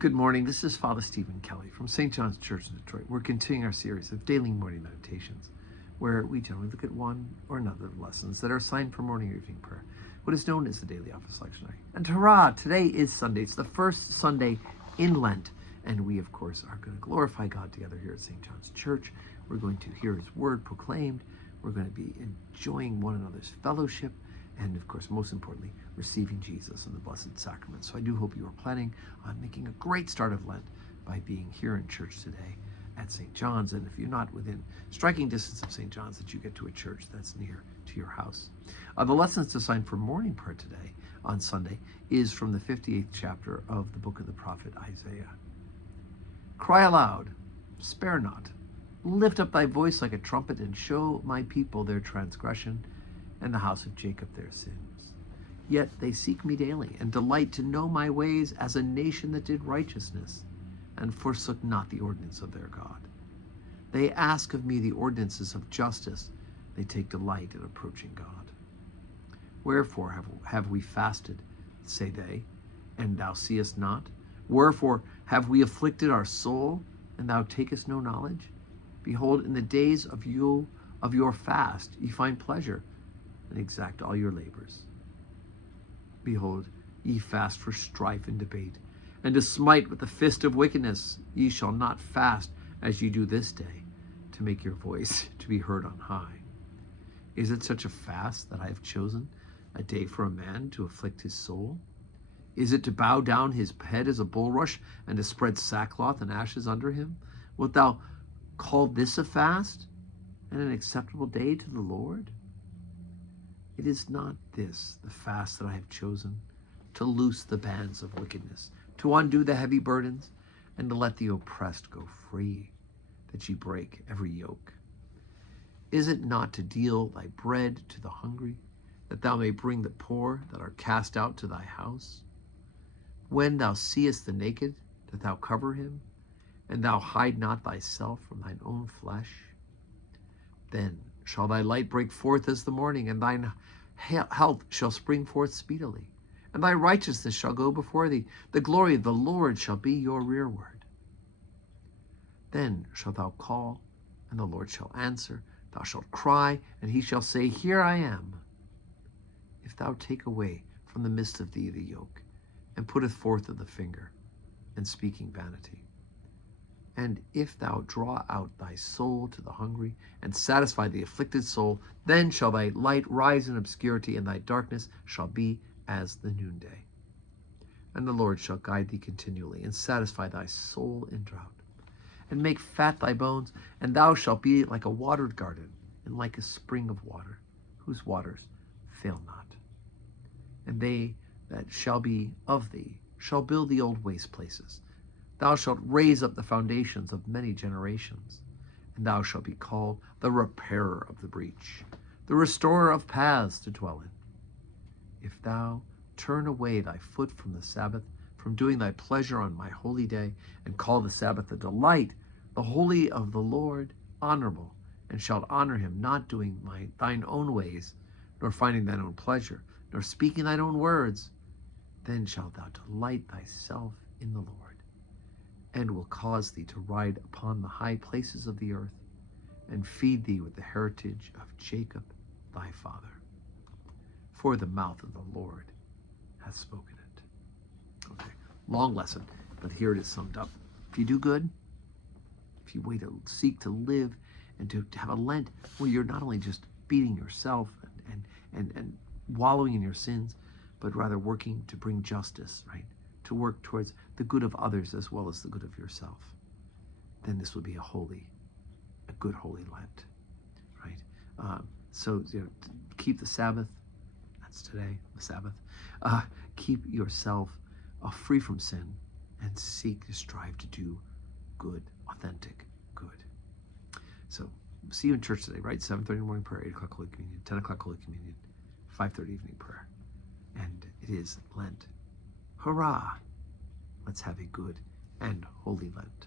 Good morning. This is Father Stephen Kelly from St. John's Church in Detroit. We're continuing our series of daily morning meditations, where we generally look at one or another of lessons that are assigned for morning or evening prayer, what is known as the daily office lectionary. And hurrah! Today is Sunday. It's the first Sunday in Lent, and we, of course, are going to glorify God together here at St. John's Church. We're going to hear His Word proclaimed. We're going to be enjoying one another's fellowship, and of course, most importantly, receiving Jesus in the Blessed Sacrament. So I do hope you are planning on making a great start of Lent by being here in church today at St. John's. And if you're not within striking distance of St. John's, that you get to a church that's near to your house. The lessons assigned for morning prayer today on Sunday is from the 58th chapter of the book of the prophet Isaiah. Cry aloud, spare not. Lift up thy voice like a trumpet and show my people their transgression and the house of Jacob their sins. Yet they seek me daily, and delight to know my ways as a nation that did righteousness, and forsook not the ordinance of their God. They ask of me the ordinances of justice. They take delight in approaching God. Wherefore have we fasted, say they, and thou seest not? Wherefore have we afflicted our soul, and thou takest no knowledge? Behold, in the days of your fast ye find pleasure, and exact all your labors. Behold, ye fast for strife and debate, and to smite with the fist of wickedness. Ye shall not fast as ye do this day, to make your voice to be heard on high. Is it such a fast that I have chosen, a day for a man to afflict his soul? Is it to bow down his head as a bulrush, and to spread sackcloth and ashes under him? Wilt thou call this a fast, and an acceptable day to the Lord? It is not this, the fast that I have chosen, to loose the bands of wickedness, to undo the heavy burdens, and to let the oppressed go free, that ye break every yoke. Is it not to deal thy bread to the hungry, that thou may bring the poor that are cast out to thy house? When thou seest the naked, that thou cover him, and thou hide not thyself from thine own flesh? Then shall thy light break forth as the morning, and thine health shall spring forth speedily, and thy righteousness shall go before thee. The glory of the Lord shall be your rearward. Then shalt thou call, and the Lord shall answer. Thou shalt cry, and he shall say, Here I am. If thou take away from the midst of thee the yoke, and putteth forth of the finger, and speaking vanity. And if thou draw out thy soul to the hungry, and satisfy the afflicted soul, then shall thy light rise in obscurity, and thy darkness shall be as the noonday. And the Lord shall guide thee continually, and satisfy thy soul in drought, and make fat thy bones, and thou shalt be like a watered garden, and like a spring of water, whose waters fail not. And they that shall be of thee shall build the old waste places. Thou shalt raise up the foundations of many generations, and thou shalt be called the repairer of the breach, the restorer of paths to dwell in. If thou turn away thy foot from the Sabbath, from doing thy pleasure on my holy day, and call the Sabbath a delight, the holy of the Lord honorable, and shalt honor him, not doing thine own ways, nor finding thine own pleasure, nor speaking thine own words, then shalt thou delight thyself in the Lord, and will cause thee to ride upon the high places of the earth, and feed thee with the heritage of Jacob thy father. For the mouth of the Lord hath spoken it. Okay, long lesson, but here it is summed up. If you do good, if you wait to seek to live and to have a Lent where you're not only just beating yourself and wallowing in your sins, but rather working to bring justice, right? To work towards the good of others as well as the good of yourself, then this would be a good holy Lent, right? So keep the Sabbath. That's today, the Sabbath. Keep yourself free from sin, and seek to strive to do good, authentic good. So see you in church today, right? 7:30 in the morning prayer, 8 o'clock Holy Communion, 10 o'clock Holy Communion, 5:30 evening prayer. And it is Lent. Hurrah! Let's have a good and holy Lent.